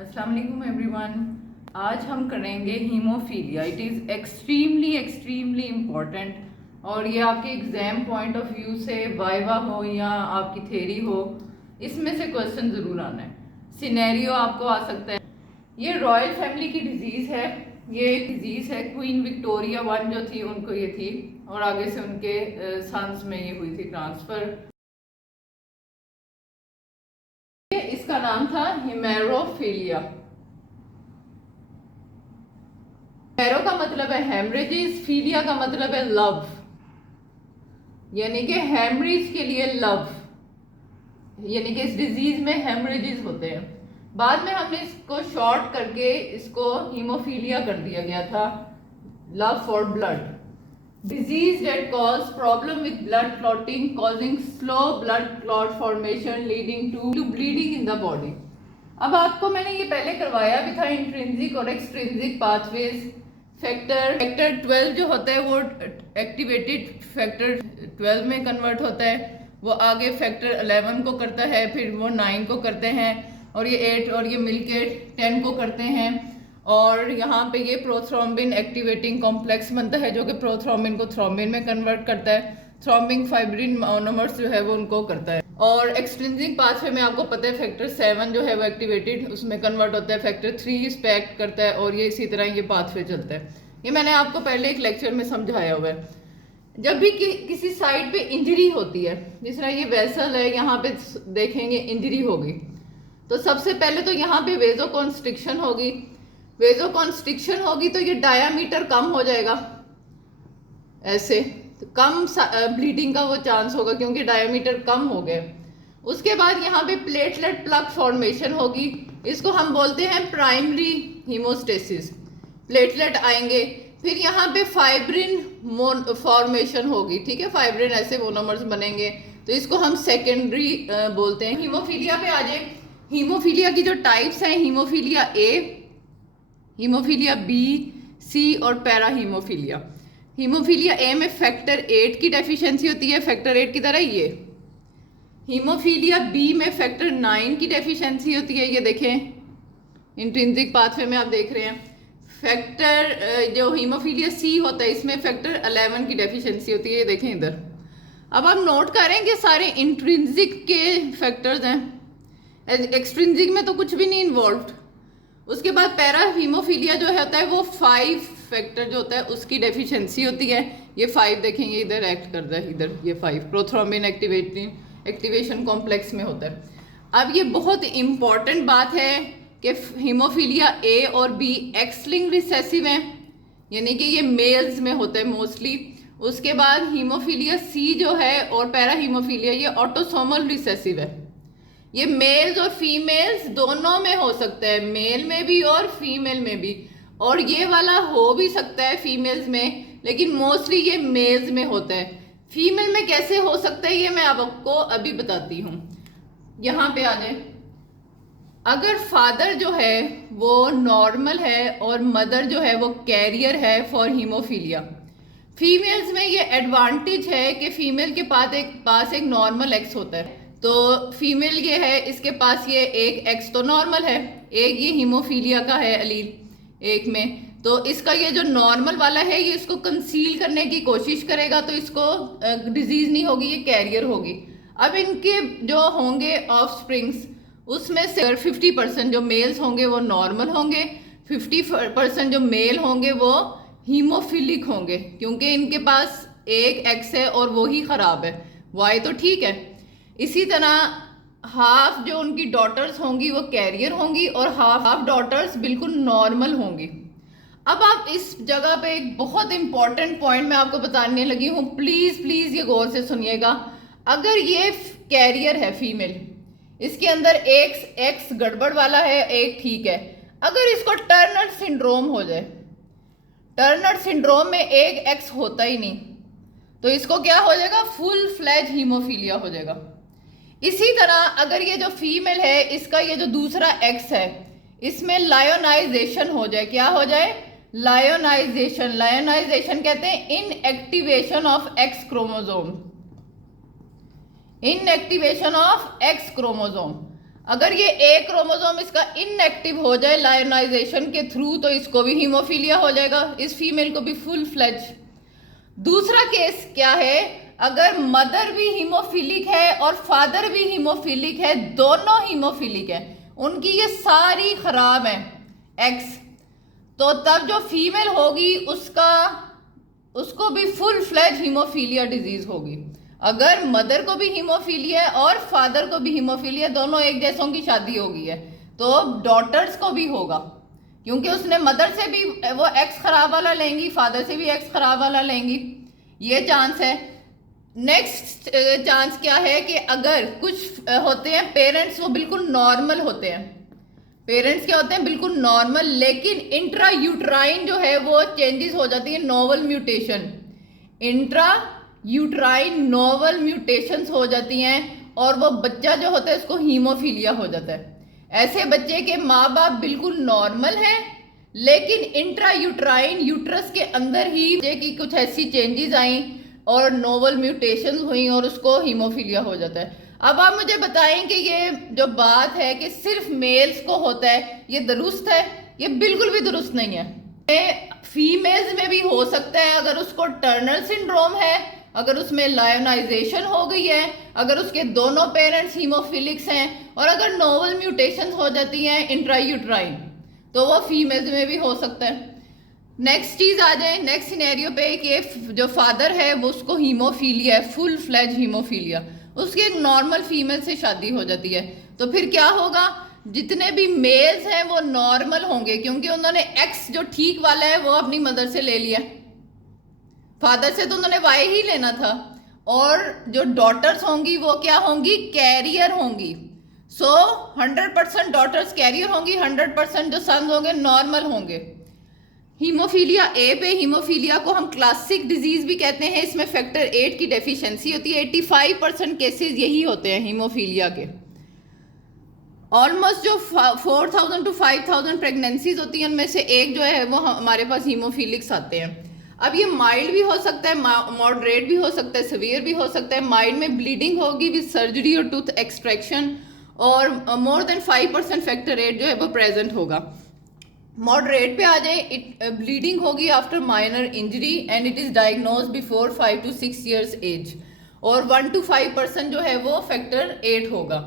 अस्सलाम वालेकुम एवरीवन। आज हम करेंगे haemophilia. It is extremely extremely important और ये आपके एग्ज़ाम पॉइंट ऑफ व्यू से वाइवा हो या आपकी थेरी हो, इसमें से क्वेश्चन ज़रूर आना है। सिनेरियो आपको आ सकता है। ये रॉयल फैमिली की डिजीज़ है। ये एक डिजीज़ है, क्वीन विक्टोरिया वन जो थी उनको ये थी और आगे से उनके सन्स में ये हुई थी ट्रांसफ़र। इसका नाम था हिमेरोफीलिया। हिमेरो का मतलब है हेमरेजेस, फीलिया का मतलब है लव, यानी कि हेमरेज के लिए लव, यानी कि इस डिजीज में हेमरेजेस होते हैं। बाद में हमने इसको शॉर्ट करके इसको हीमोफीलिया कर दिया गया था, love for blood. Disease that cause problem with blood clotting, causing slow blood clot formation leading to bleeding in the body. अब आपको मैंने ये पहले करवाया भी था, इंट्रिंसिक और एक्सट्रिंसिक पाथवेज। फैक्टर 12 जो होता है वो एक्टिवेटेड फैक्टर 12 में कन्वर्ट होता है, वो आगे फैक्टर 11 को करता है, फिर वो 9 को करते हैं और ये 8 और ये मिलके 10 को करते हैं। और यहाँ पे ये प्रोथ्रोम्बिन एक्टिवेटिंग कॉम्प्लेक्स बनता है जो कि प्रोथ्रोम्बिन को थ्रोम्बिन में कन्वर्ट करता है। थ्रोम्बिन फाइब्रिन मोनोमर्स जो है वो उनको करता है। और एक्सट्रिंसिक पाथवे में आपको पता है फैक्टर 7 जो है वो एक्टिवेटेड उसमें कन्वर्ट होता है, फैक्टर 3 स्पैक्ट करता है और ये इसी तरह ये पाथवे चलता है। ये मैंने आपको पहले एक लेक्चर में समझाया हुआ है। जब भी किसी साइड पे इंजरी होती है, जिस तरह ये वेसल है, यहाँ पे देखेंगे इंजरी होगी, तो सबसे पहले तो यहाँ पे वेजोकॉन्स्ट्रिक्शन होगी। वेजोकॉन्स्ट्रिक्शन होगी तो ये डायामीटर कम हो जाएगा, ऐसे तो कम ब्लीडिंग का वो चांस होगा क्योंकि डायामीटर कम हो गया। उसके बाद यहाँ पे प्लेटलेट प्लग फॉर्मेशन होगी, इसको हम बोलते हैं प्राइमरी हीमोस्टेसिस। प्लेटलेट आएंगे, फिर यहाँ पे फाइब्रिन फॉर्मेशन होगी, ठीक है, फाइब्रिन ऐसे मोनोमर्स बनेंगे, तो इसको हम सेकेंडरी बोलते हैं। हीमोफीलिया पे आ जाए। हीमोफीलिया की जो टाइप्स हैं, हीमोफीलिया ए, हीमोफीलिया बी, सी और पैरा हीमोफीलिया। हीमोफीलिया ए में फैक्टर 8 की डेफिशिएंसी होती है, फैक्टर 8 की तरह ये। हीमोफीलिया बी में फैक्टर 9 की डेफिशिएंसी होती है, ये देखें इंट्रिंसिक पाथवे में आप देख रहे हैं। फैक्टर जो हीमोफीलिया सी होता है इसमें फैक्टर 11 की डेफिशिएंसी होती है, ये देखें इधर। अब हम नोट करेंगे सारे इंट्रिंसिक के फैक्टर्स हैं, एक्सट्रिंसिक में तो कुछ भी नहीं इन्वॉल्व। उसके बाद पैरा हीमोफीलिया जो होता है वो 5 फैक्टर जो होता है उसकी डेफिशिएंसी होती है, ये 5 देखेंगे इधर एक्ट कर रहा है, इधर ये 5 प्रोथ्रोम्बिन एक्टिवेशन कॉम्प्लेक्स में होता है। अब ये बहुत इंपॉर्टेंट बात है कि हीमोफीलिया ए और बी एक्स लिंक्ड रिसेसिव हैं, यानी कि ये मेल्स में होता है मोस्टली। उसके बाद हीमोफीलिया सी जो है और पैरा हीमोफीलिया ये ऑटोसोमल रिसेसिव है, ये मेल्स और फीमेल्स दोनों में हो सकता है, मेल में भी और फीमेल में भी, और ये वाला हो भी सकता है फीमेल्स में, लेकिन मोस्टली ये मेल्स में होता है। फीमेल में कैसे हो सकता है ये मैं आपको अभी बताती हूँ। यहाँ पे आ जाए। अगर फादर जो है वो नॉर्मल है और मदर जो है वो कैरियर है फॉर हीमोफीलिया, फीमेल्स में ये एडवांटेज है कि फीमेल के पास एक नॉर्मल एक्स होता है। तो फीमेल ये है, इसके पास ये एक एक्स तो नॉर्मल है, एक ये हीमोफीलिया का है अलील एक में, तो इसका ये जो नॉर्मल वाला है ये इसको कंसील करने की कोशिश करेगा, तो इसको डिजीज नहीं होगी, ये कैरियर होगी। अब इनके जो होंगे ऑफ स्प्रिंग्स उसमें से 50% जो मेल्स होंगे वो नॉर्मल होंगे, 50% जो मेल होंगे वो हीमोफिलिक होंगे, क्योंकि इनके पास एक एक्स है और वो ही खराब है, वाई तो ठीक है। इसी तरह हाफ जो उनकी डॉटर्स होंगी वो कैरियर होंगी और हाफ डॉटर्स बिल्कुल नॉर्मल होंगी। अब आप इस जगह पे एक बहुत इंपॉर्टेंट पॉइंट मैं आपको बताने लगी हूँ, प्लीज प्लीज ये गौर से सुनिएगा। अगर ये कैरियर है फीमेल, इसके अंदर एक एक्स गड़बड़ वाला है, एक ठीक है, अगर इसको टर्नर सिंड्रोम हो जाए, टर्नर सिंड्रोम में एक एक्स होता ही नहीं, तो इसको क्या हो जाएगा, फुल फ्लैज हीमोफीलिया हो जाएगा। इसी तरह अगर ये जो फीमेल है इसका ये जो दूसरा एक्स है इसमें लायोनाइजेशन हो जाए, क्या हो जाए, लायोनाइजेशन। लायोनाइजेशन कहते हैं inactivation of x chromosome, inactivation of x chromosome. अगर ये एक क्रोमोसोम इसका इनएक्टिव हो जाए लायनाइजेशन के थ्रू तो इसको भी हीमोफीलिया हो जाएगा, इस फीमेल को भी फुल फ्लेज। दूसरा केस क्या है, अगर मदर भी हीमोफिलिक है और फादर भी हीमोफिलिक है, दोनों हीमोफिलिक है, उनकी ये सारी खराब है एक्स, तो तब जो फीमेल होगी उसको भी फुल फ्लेज हीमोफीलिया डिजीज होगी। अगर मदर को भी हीमोफीलिया है और फादर को भी हीमोफीलिया, दोनों एक जैसों की शादी हो गई है, तो डॉटर्स को भी होगा, क्योंकि उसने मदर से भी वो एक्स खराब वाला लेंगी, फादर से भी एक्स खराब वाला लेंगी, ये चांस है। नेक्स्ट चांस क्या है कि अगर कुछ होते हैं पेरेंट्स, वो बिल्कुल नॉर्मल होते हैं, पेरेंट्स क्या होते हैं बिल्कुल नॉर्मल, लेकिन इंट्रा यूट्राइन जो है वो चेंजेस हो जाती है, novel mutation, intra uterine novel mutations हो जाती हैं, और वो बच्चा जो होता है उसको हीमोफीलिया हो जाता है। ऐसे बच्चे के माँ बाप बिल्कुल नॉर्मल हैं, लेकिन इंट्रा यूट्राइन यूट्रस के अंदर ही बच्चे की कुछ ऐसी चेंजेस आई और नोवल म्यूटेशंस हुई और उसको हीमोफीलिया हो जाता है। अब आप मुझे बताएं कि ये जो बात है कि सिर्फ मेल्स को होता है, ये दुरुस्त है? ये बिल्कुल भी दुरुस्त नहीं है। फीमेल्स में भी हो सकता है, अगर उसको टर्नर सिंड्रोम है, अगर उसमें लायनाइजेशन हो गई है, अगर उसके दोनों पेरेंट्स हीमोफिलिक्स हैं, और अगर नोवल म्यूटेशंस हो जाती हैं इंट्रायूट्राइन, तो वो फीमेल्स में भी हो सकता है। नेक्स्ट चीज आ जाए, नेक्स्ट सिनेरियो पे कि जो फादर है वो उसको हीमोफीलिया है, फुल फ्लेज हीमोफीलिया, उसकी एक नॉर्मल फीमेल से शादी हो जाती है, तो फिर क्या होगा, जितने भी मेल्स हैं वो नॉर्मल होंगे, क्योंकि उन्होंने एक्स जो ठीक वाला है वो अपनी मदर से ले लिया, फादर से तो उन्होंने वाई ही लेना था, और जो डॉटर्स होंगी वो क्या होंगी, कैरियर होंगी। सो 100% डॉटर्स कैरियर होंगी, 100% जो सन्स होंगे नॉर्मल होंगे। हीमोफीलिया ए पे, हीमोफीलिया को हम क्लासिक डिजीज भी कहते हैं, इसमें फैक्टर 8 की डेफिशिएंसी होती है, 85% केसेस यही होते हैं हीमोफीलिया के। ऑलमोस्ट जो 4000 to 5000 प्रेगनेंसीज होती हैं उनमें से एक जो है वो हमारे पास हीमोफीलिक्स आते हैं। अब ये माइल्ड भी हो सकता है, मॉडरेट भी हो सकता है, सीवियर भी हो सकता है। माइल्ड में ब्लीडिंग होगी विद सर्जरी और टूथ एक्सट्रैक्शन, और मोर देन 5% फैक्टर 8 जो है वो प्रेजेंट होगा। मॉडरेट पे आ जाए, ब्लीडिंग होगी after minor injury and it is diagnose before 5 to 6 years age, और 1 to 5% जो है वो फैक्टर 8 होगा।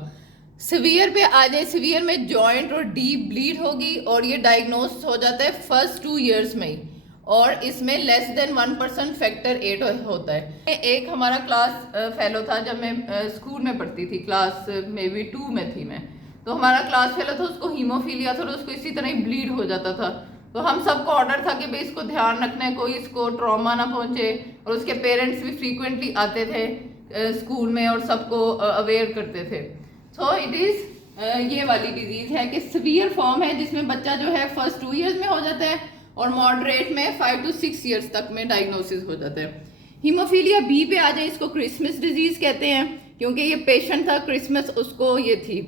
सीवियर पे आ जाए, सीवियर में जॉइंट और डीप ब्लीड होगी, और ये डायग्नोज हो जाता है फर्स्ट 2 years में ही, और इसमें लेस देन 1% फैक्टर 8 होता है। एक हमारा क्लास फेलो था जब मैं स्कूल में पढ़ती थी, क्लास मे बी 2 में थी मैं, तो हमारा क्लास फेलो था, उसको हीमोफीलिया था और उसको इसी तरह ही ब्लीड हो जाता था। तो हम सबको ऑर्डर था कि भाई इसको ध्यान रखना है, कोई इसको ट्रॉमा ना पहुंचे, और उसके पेरेंट्स भी फ्रीक्वेंटली आते थे स्कूल में और सबको अवेयर करते थे। सो इट इज ये वाली डिजीज है कि सीवियर फॉर्म है, जिसमें बच्चा जो है फर्स्ट 2 years में हो जाता है, और मॉडरेट में 5 to 6 years तक में डायग्नोसिस हो जाता है। हीमोफीलिया बी पे आ जाए, इसको क्रिसमस डिजीज कहते हैं, क्योंकि ये पेशेंट था क्रिसमस, उसको ये थी,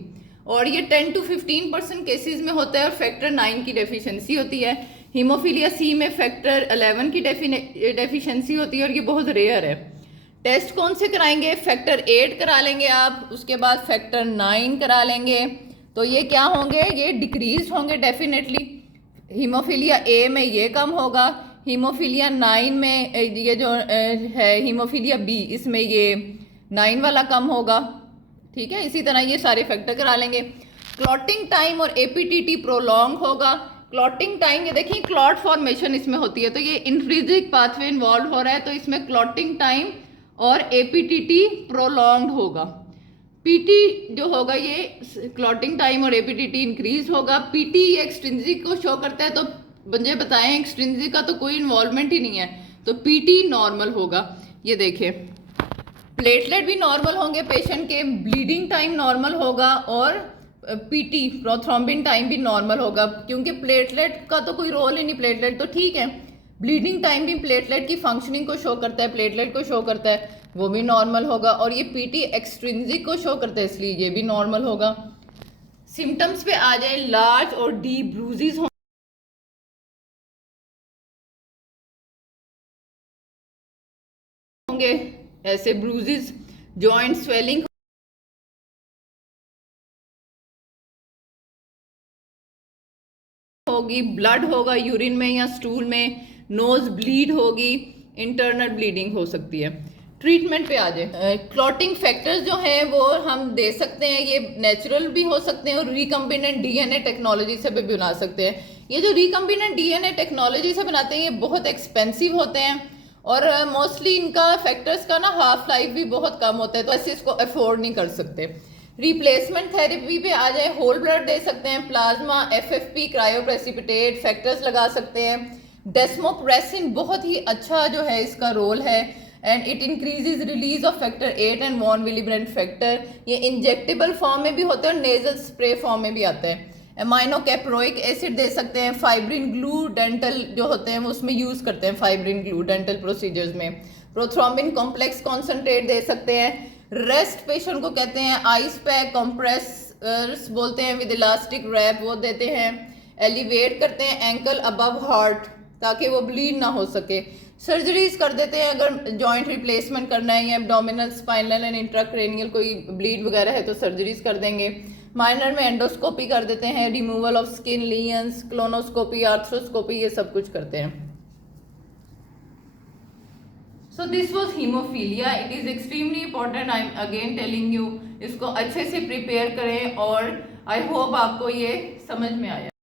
और ये 10 to 15% केसेस में होता है, और फैक्टर 9 की डेफिशिएंसी होती है। हीमोफीलिया सी में फैक्टर 11 की डेफिशिएंसी होती है, और ये बहुत रेयर है। टेस्ट कौन से कराएंगे, फैक्टर 8 करा लेंगे आप, उसके बाद फैक्टर 9 करा लेंगे, तो ये क्या होंगे, ये डिक्रीज होंगे डेफिनेटली। हीमोफीलिया ए में ये कम होगा, हीमोफीलिया 9 में ये जो है हीमोफीलिया बी, इसमें ये 9 वाला कम होगा, ठीक है। इसी तरह ये सारे फैक्टर करा लेंगे। क्लॉटिंग टाइम और एपीटीटी प्रोलॉन्ग होगा। क्लॉटिंग टाइम, ये देखिए क्लॉट फॉर्मेशन इसमें होती है, तो ये इंट्रिंसिक पाथवे इन्वॉल्व हो रहा है, तो इसमें क्लॉटिंग टाइम और एपीटीटी प्रोलॉन्ग्ड होगा। पीटी जो होगा, ये क्लॉटिंग टाइम और एपीटीटी इंक्रीज होगा। पीटी ये एक्सट्रिंसिक को शो करता है, तो मुझे बताएं एक्सट्रिंसिक का तो कोई इन्वॉल्वमेंट ही नहीं है, तो पीटी नॉर्मल होगा। ये देखिए प्लेटलेट भी नॉर्मल होंगे पेशेंट के, ब्लीडिंग टाइम नॉर्मल होगा, और पीटी प्रोथ्रोम्बिन टाइम भी नॉर्मल होगा, क्योंकि प्लेटलेट का तो कोई रोल ही नहीं, प्लेटलेट तो ठीक है, ब्लीडिंग टाइम भी प्लेटलेट की फंक्शनिंग को शो करता है, प्लेटलेट को शो करता है, वो भी नॉर्मल होगा, और ये पीटी एक्सट्रिंसिक को शो करता है, इसलिए ये भी नॉर्मल होगा। सिम्टम्स पे आ जाए, लार्ज और डीप ब्रूजेस होंगे, ऐसे ब्रूजेस, जॉइंट स्वेलिंग होगी, ब्लड होगा यूरिन में या स्टूल में, नोज ब्लीड होगी, इंटरनल ब्लीडिंग हो सकती है। ट्रीटमेंट पे आ जाए। क्लॉटिंग फैक्टर्स जो हैं वो हम दे सकते हैं, ये नेचुरल भी हो सकते हैं और रिकम्बिनेंट डीएनए टेक्नोलॉजी से भी बना सकते हैं। ये जो रिकम्बिनेंट डीएनए टेक्नोलॉजी से बनाते हैं ये बहुत एक्सपेंसिव होते हैं और मोस्टली इनका फैक्टर्स का ना हाफ लाइफ भी बहुत कम होता है, तो ऐसे इसको अफोर्ड नहीं कर सकते। रिप्लेसमेंट थेरेपी पे आ जाए, होल ब्लड दे सकते हैं, प्लाज्मा, एफएफपी, क्रायोप्रेसिपिटेट फैक्टर्स लगा सकते हैं। डेस्मोप्रेसिन बहुत ही अच्छा जो है इसका रोल है and it increases release of factor 8 and von Willebrand factor. ये इंजेक्टेबल फॉर्म में भी होते हैं और नेजल स्प्रे फॉर्म में भी आता है। एमाइनो कैप्रोइक एसिड दे सकते हैं। फाइब्रिन ग्लू डेंटल जो होते हैं वो उसमें यूज़ करते हैं, फाइब्रिन ग्लू डेंटल प्रोसीजर्स में। प्रोथ्रोम्बिन कॉम्प्लेक्स कॉन्सेंट्रेट दे सकते हैं। रेस्ट पेशेंट को कहते हैं आइस पैक, कॉम्प्रेसर्स बोलते हैं विद इलास्टिक रैप, वो देते हैं। एलिवेट करते हैं एंकल अबव हार्ट ताकि वो ब्लीड ना हो सके। सर्जरीज कर देते हैं अगर जॉइंट रिप्लेसमेंट करना है या एब्डोमिनल, स्पाइनल एंड इंट्राक्रेनियल कोई ब्लीड वगैरह है तो सर्जरीज कर देंगे। माइनर में एंडोस्कोपी कर देते हैं, removal of skin lesions, colonoscopy, arthroscopy, ये सब कुछ करते हैं। So this was haemophilia. It is extremely important, I am again telling you, इसको अच्छे से प्रिपेयर करें और आई होप आपको ये समझ में आया।